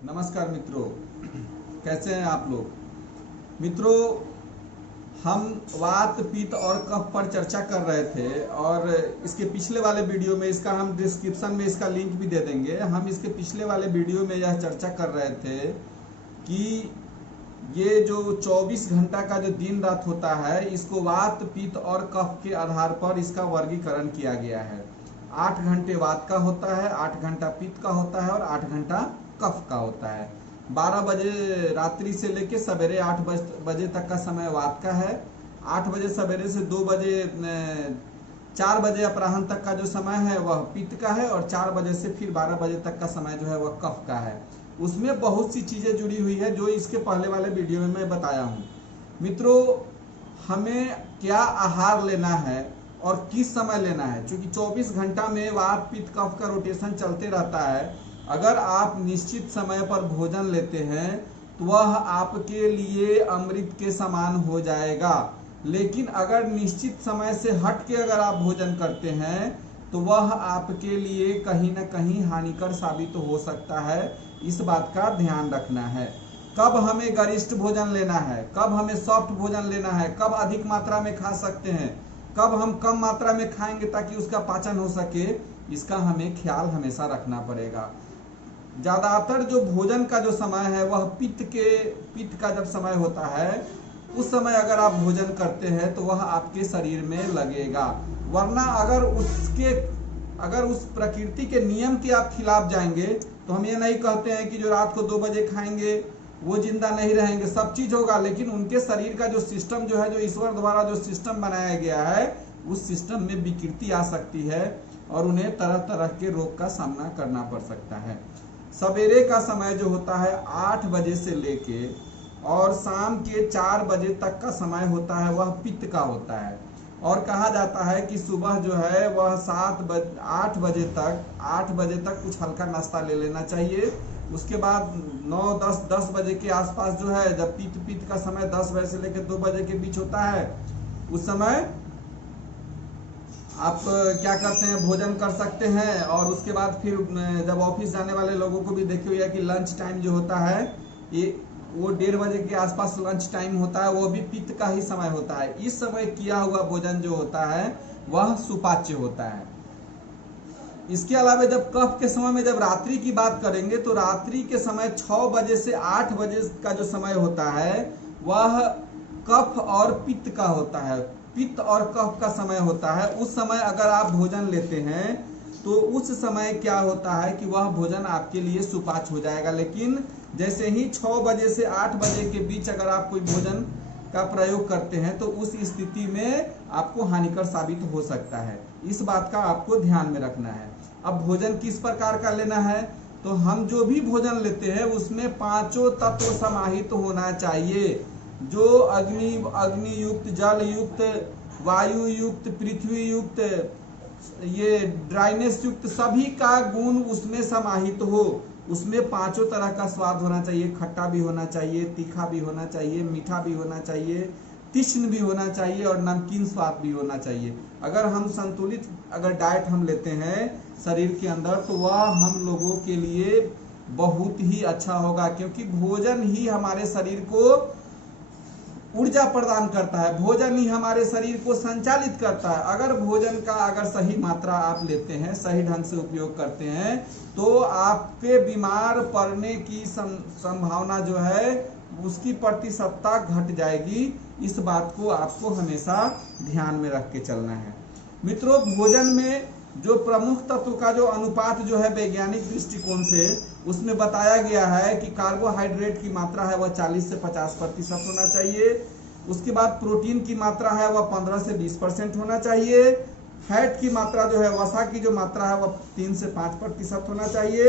नमस्कार मित्रों, कैसे हैं आप लोग। मित्रों, हम वात पित्त और कफ पर चर्चा कर रहे थे और इसके पिछले वाले वीडियो में इसका हम डिस्क्रिप्शन में इसका लिंक भी दे देंगे। हम इसके पिछले वाले वीडियो में यह चर्चा कर रहे थे कि ये जो 24 घंटा का जो दिन रात होता है, इसको वात पित्त और कफ के आधार पर इसका वर्गीकरण किया गया है। 8 घंटे वात का होता है, 8 घंटा पित्त का होता है और 8 घंटा कफ का होता है। 12 बजे रात्रि से लेके सवेरे 8 बजे तक का समय वात का है। 8 बजे सवेरे से 2 बजे 4 बजे अपराह्न तक का जो समय है वह पित्त का है और 4 बजे से फिर 12 बजे तक का समय जो है वह कफ का है। उसमें बहुत सी चीजें जुड़ी हुई है जो इसके पहले वाले वीडियो में मैं बताया हूँ। मित्रों, हमें क्या आहार लेना है और किस समय लेना है, क्योंकि 24 घंटा में वात पित्त कफ का रोटेशन चलते रहता है। अगर आप निश्चित समय पर भोजन लेते हैं तो वह आपके लिए अमृत के समान हो जाएगा, लेकिन अगर निश्चित समय से हट के अगर आप भोजन करते हैं तो वह आपके लिए कहीं ना कहीं हानिकर साबित हो सकता है। इस बात का ध्यान रखना है। कब हमें गरिष्ठ भोजन लेना है, कब हमें सॉफ्ट भोजन लेना है, कब अधिक मात्रा में खा सकते हैं, कब हम कम मात्रा में खाएंगे ताकि उसका पाचन हो सके, इसका हमें ख्याल हमेशा रखना पड़ेगा। ज्यादातर जो भोजन का जो समय है वह पित्त का जब समय होता है उस समय अगर आप भोजन करते हैं तो वह आपके शरीर में लगेगा। वरना अगर उस प्रकृति के नियम के आप खिलाफ जाएंगे तो हम ये नहीं कहते हैं कि जो रात को 2 बजे खाएंगे वो जिंदा नहीं रहेंगे, सब चीज होगा, लेकिन उनके शरीर का जो सिस्टम जो है, जो ईश्वर द्वारा जो सिस्टम बनाया गया है, उस सिस्टम में विकृति आ सकती है और उन्हें तरह तरह के रोग का सामना करना पड़ सकता है। सवेरे का समय जो होता है 8 बजे से लेके और शाम के 4 बजे तक का समय होता है वह पित्त का होता है। और कहा जाता है कि सुबह जो है वह 8 बजे तक कुछ हल्का नाश्ता ले लेना चाहिए। उसके बाद 9-10 बजे के आसपास जो है, जब पित्त का समय 10 बजे से लेकर 2 बजे के बीच होता है, उस समय आप क्या करते हैं, भोजन कर सकते हैं। और उसके बाद फिर जब ऑफिस जाने वाले लोगों को भी देखे हुए है कि लंच टाइम जो होता है वो 1:30 बजे के आसपास लंच टाइम होता है, वो भी पित्त का ही समय होता है। इस समय किया हुआ भोजन जो होता है वह सुपाच्य होता है। इसके अलावा जब कफ के समय में जब रात्रि की बात करेंगे तो रात्रि के समय 6 बजे से 8 बजे का जो समय होता है वह कफ और पित्त का होता है। पित्त और कफ का समय होता है। उस समय अगर आप भोजन लेते हैं तो उस समय क्या होता है कि वह भोजन आपके लिए सुपाच्य हो जाएगा। लेकिन जैसे ही 6 बजे से 8 बजे के बीच अगर आप कोई भोजन का प्रयोग करते हैं तो उस स्थिति में आपको हानिकर साबित हो सकता है। इस बात का आपको ध्यान में रखना है। अब भोजन किस प्रकार का लेना है, तो हम जो भी भोजन लेते हैं उसमें 5 तत्व समाहित होना चाहिए। जो अग्नि युक्त, जल युक्त, वायु युक्त, पृथ्वी युक्त, ये ड्राइनेस युक्त, सभी का गुण उसमें समाहित हो। उसमें 5 तरह का स्वाद होना चाहिए। खट्टा भी होना चाहिए, तीखा भी होना चाहिए, मीठा भी होना चाहिए, तीक्ष्ण भी होना चाहिए और नमकीन स्वाद भी होना चाहिए। अगर हम संतुलित डाइट हम लेते हैं शरीर के अंदर तो वह हम लोगों के लिए बहुत ही अच्छा होगा, क्योंकि भोजन ही हमारे शरीर को ऊर्जा प्रदान करता है, भोजन ही हमारे शरीर को संचालित करता है। अगर भोजन का सही मात्रा आप लेते हैं, सही ढंग से उपयोग करते हैं, तो आपके बीमार पड़ने की संभावना जो है उसकी प्रतिशतता घट जाएगी। इस बात को आपको हमेशा ध्यान में रख के चलना है। मित्रों, भोजन में जो प्रमुख तत्व का जो अनुपात जो है वैज्ञानिक दृष्टिकोण से उसमें बताया गया है कि कार्बोहाइड्रेट की मात्रा है वह 40 से 50% होना चाहिए। उसके बाद प्रोटीन की मात्रा है वह 15 से 20% होना चाहिए। फैट की मात्रा जो है, वसा की जो मात्रा है वह 3 से 5% होना चाहिए।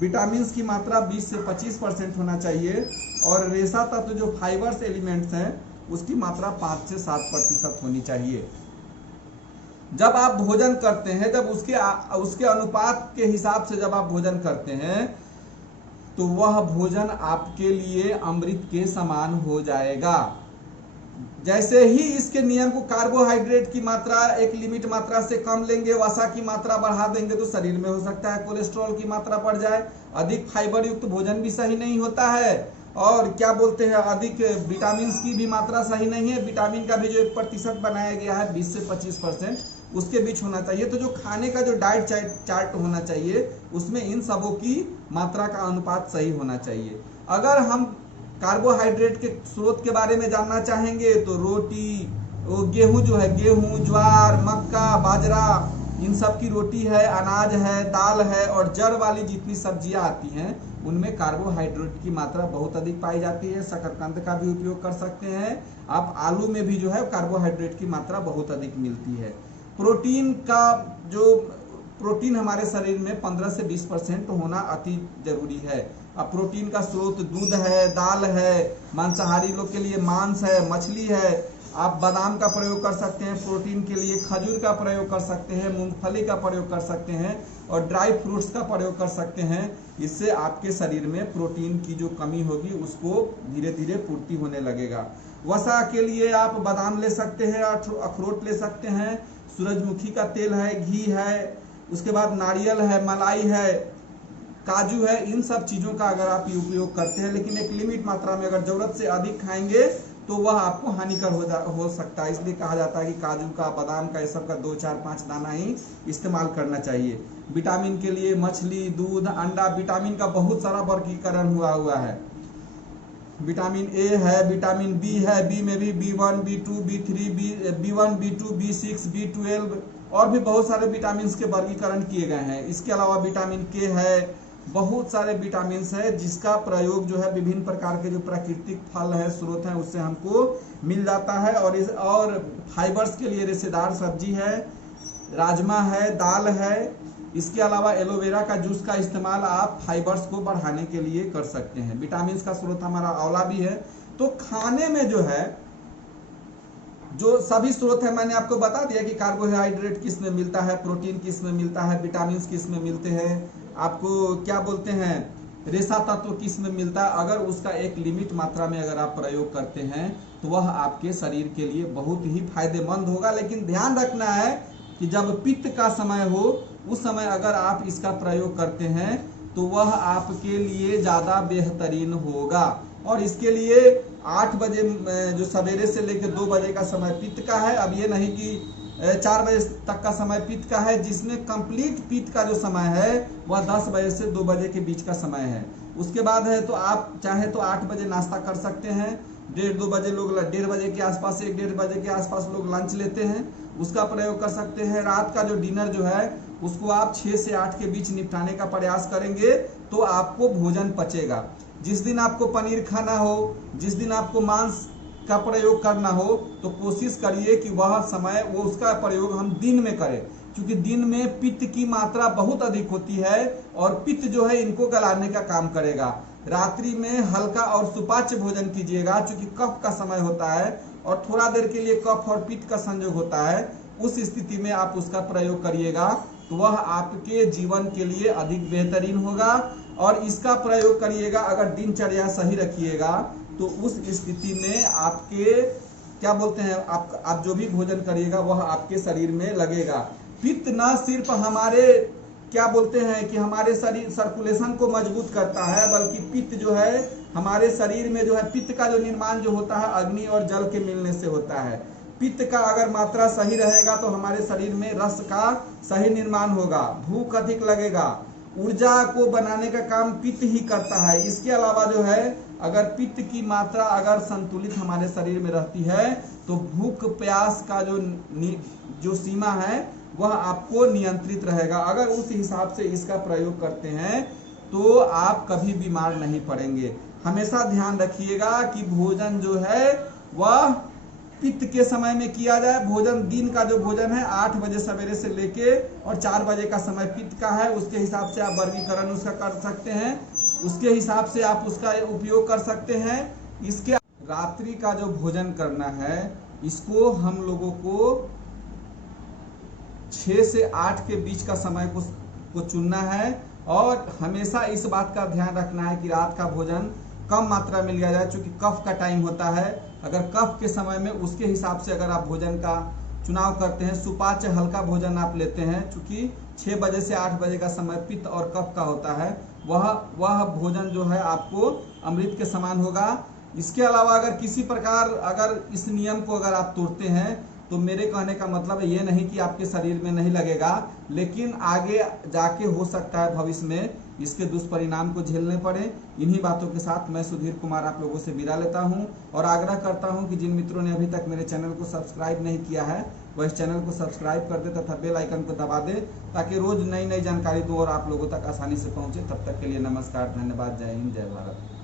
विटामिन की मात्रा 20 से 25% होना चाहिए। और रेशा तत्व जो फाइबर्स एलिमेंट्स हैं उसकी मात्रा 5 से 7% होनी चाहिए। जब आप भोजन करते हैं, जब उसके अनुपात के हिसाब से जब आप भोजन करते हैं तो वह भोजन आपके लिए अमृत के समान हो जाएगा। जैसे ही इसके नियम को कार्बोहाइड्रेट की मात्रा एक लिमिट मात्रा से कम लेंगे, वसा की मात्रा बढ़ा देंगे तो शरीर में हो सकता है कोलेस्ट्रॉल की मात्रा बढ़ जाए। अधिक फाइबर युक्त भोजन भी सही नहीं होता है, और क्या बोलते हैं अधिक विटामिन की भी मात्रा सही नहीं है। विटामिन का भी जो 1% बनाया गया है 20 से 25% उसके बीच होना चाहिए। तो जो खाने का जो डाइट चार्ट होना चाहिए उसमें इन सबों की मात्रा का अनुपात सही होना चाहिए। अगर हम कार्बोहाइड्रेट के स्रोत के बारे में जानना चाहेंगे तो रोटी, गेहूं जो है, गेहूं, ज्वार, मक्का, बाजरा, इन सब की रोटी है, अनाज है, दाल है, और जड़ वाली जितनी सब्जियां आती हैं उनमें कार्बोहाइड्रेट की मात्रा बहुत अधिक पाई जाती है। शकरकंद का भी उपयोग कर सकते हैं आप। आलू में भी जो है कार्बोहाइड्रेट की मात्रा बहुत अधिक मिलती है। प्रोटीन हमारे शरीर में 15 से 20% होना अति जरूरी है। अब प्रोटीन का स्रोत दूध है, दाल है, मांसाहारी लोग के लिए मांस है, मछली है। आप बादाम का प्रयोग कर सकते हैं प्रोटीन के लिए, खजूर का प्रयोग कर सकते हैं, मूंगफली का प्रयोग कर सकते हैं, और ड्राई फ्रूट्स का प्रयोग कर सकते हैं। इससे आपके शरीर में प्रोटीन की जो कमी होगी उसको धीरे धीरे पूर्ति होने लगेगा। वसा के लिए आप बादाम ले सकते हैं, अखरोट ले सकते हैं, सूरजमुखी का तेल है, घी है, उसके बाद नारियल है, मलाई है, काजू है। इन सब चीजों का अगर आप उपयोग करते हैं, लेकिन एक लिमिट मात्रा में, अगर जरूरत से अधिक खाएंगे तो वह आपको हानिकर हो सकता है। इसलिए कहा जाता है कि काजू का, बादाम का, ये सब का 2, 4, 5 दाना ही इस्तेमाल करना चाहिए। विटामिन के लिए मछली, दूध, अंडा, विटामिन का बहुत सारा वर्गीकरण हुआ है। विटामिन ए है, विटामिन बी है, बी में भी B1, B2, B3, B1, B2, B6, B12 और भी बहुत सारे विटामिन के वर्गीकरण किए गए हैं। इसके अलावा विटामिन के है, बहुत सारे विटामिन है जिसका प्रयोग जो है विभिन्न प्रकार के जो प्राकृतिक फल है, स्रोत हैं, उससे हमको मिल जाता है। और फाइबर्स के लिए रेशेदार सब्जी है, राजमा है, दाल है। इसके अलावा एलोवेरा का जूस का इस्तेमाल आप फाइबर्स को बढ़ाने के लिए कर सकते हैं। विटामिन का स्रोत हमारा आंवला भी है। तो खाने में जो है जो सभी स्रोत है, मैंने आपको बता दिया कि कार्बोहाइड्रेट किस में मिलता है, प्रोटीन किस में मिलता है, विटामिन किस में मिलते हैं, आपको क्या बोलते हैं रेशा तत्व किस में मिलता है। अगर उसका एक लिमिट मात्रा में अगर आप प्रयोग करते हैं तो वह आपके शरीर के लिए बहुत ही फायदेमंद होगा। लेकिन ध्यान रखना है कि जब पित्त का समय हो उस समय अगर आप इसका प्रयोग करते हैं तो वह आपके लिए ज़्यादा बेहतरीन होगा। और इसके लिए 8 बजे जो सवेरे से लेकर 2 बजे का समय पित्त का है। अब ये नहीं कि 4 बजे तक का समय पित्त का है, जिसमें कंप्लीट पित्त का जो समय है वह 10 बजे से 2 बजे के बीच का समय है। उसके बाद है तो आप चाहे तो 8 बजे नाश्ता कर सकते हैं, 1:30-2 बजे लोग 1:30 बजे के आसपास, 1-1:30 बजे के आसपास लोग लंच लेते हैं, उसका प्रयोग कर सकते हैं। रात का जो डिनर जो है उसको आप 6 से 8 के बीच निपटाने का प्रयास करेंगे तो आपको भोजन पचेगा। जिस दिन आपको पनीर खाना हो, जिस दिन आपको मांस का प्रयोग करना हो, तो कोशिश करिए कि वह समय वो उसका प्रयोग हम दिन में करें, क्योंकि दिन में पित्त की मात्रा बहुत अधिक होती है और पित्त जो है इनको गलाने का काम करेगा। रात्रि में हल्का और सुपाच्य भोजन कीजिएगा, क्योंकि कफ का समय होता है और थोड़ा देर के लिए कफ और पित्त का संयोग होता है। उस स्थिति में आप उसका प्रयोग करिएगा तो वह आपके जीवन के लिए अधिक बेहतरीन होगा। और इसका प्रयोग करिएगा अगर दिनचर्या सही रखिएगा तो उस स्थिति में आपके क्या बोलते हैं आप जो भी भोजन करिएगा वह आपके शरीर में लगेगा। पित्त न सिर्फ हमारे क्या बोलते हैं कि हमारे शरीर सर्कुलेशन को मजबूत करता है, बल्कि पित्त जो है हमारे शरीर में जो है पित्त का जो निर्माण जो होता है अग्नि और जल के मिलने से होता है। पित्त का अगर मात्रा सही रहेगा तो हमारे शरीर में रस का सही निर्माण होगा, भूख अधिक लगेगा, ऊर्जा को बनाने का काम पित्त ही करता है। इसके अलावा जो है अगर पित्त की मात्रा अगर संतुलित हमारे शरीर में रहती है तो भूख प्यास का जो सीमा है वह आपको नियंत्रित रहेगा। अगर उस हिसाब से इसका प्रयोग करते हैं तो आप कभी बीमार नहीं पड़ेंगे। हमेशा ध्यान रखिएगा कि भोजन जो है वह पित्त के समय में किया जाए। भोजन दिन का जो भोजन है 8 बजे सवेरे से लेके और 4 बजे का समय पित्त का है, उसके हिसाब से आप वर्गीकरण उसका कर सकते हैं, उसके हिसाब से आप उसका उपयोग कर सकते हैं। इसके रात्रि का जो भोजन करना है इसको हम लोगों को 6 से 8 के बीच का समय को चुनना है और हमेशा इस बात का ध्यान रखना है कि रात का भोजन कम मात्रा में लिया जाए, चूंकि कफ का टाइम होता है। अगर कफ के समय में उसके हिसाब से अगर आप भोजन का चुनाव करते हैं, सुपाच्य हल्का भोजन आप लेते हैं, चूंकि 6 बजे से 8 बजे का समय पित्त और कफ का होता है, वह भोजन जो है आपको अमृत के समान होगा। इसके अलावा अगर किसी प्रकार अगर इस नियम को अगर आप तोड़ते हैं तो मेरे कहने का मतलब ये नहीं कि आपके शरीर में नहीं लगेगा, लेकिन आगे जाके हो सकता है भविष्य में इसके दुष्परिणाम को झेलने पड़े। इन्हीं बातों के साथ मैं सुधीर कुमार आप लोगों से विदा लेता हूं और आग्रह करता हूं कि जिन मित्रों ने अभी तक मेरे चैनल को सब्सक्राइब नहीं किया है वह इस चैनल को सब्सक्राइब कर दे तथा बेल आइकन को दबा दे, ताकि रोज नई नई जानकारी दूं और आप लोगों तक आसानी से पहुंचे। तब तक के लिए नमस्कार, धन्यवाद, जय हिंद, जय भारत।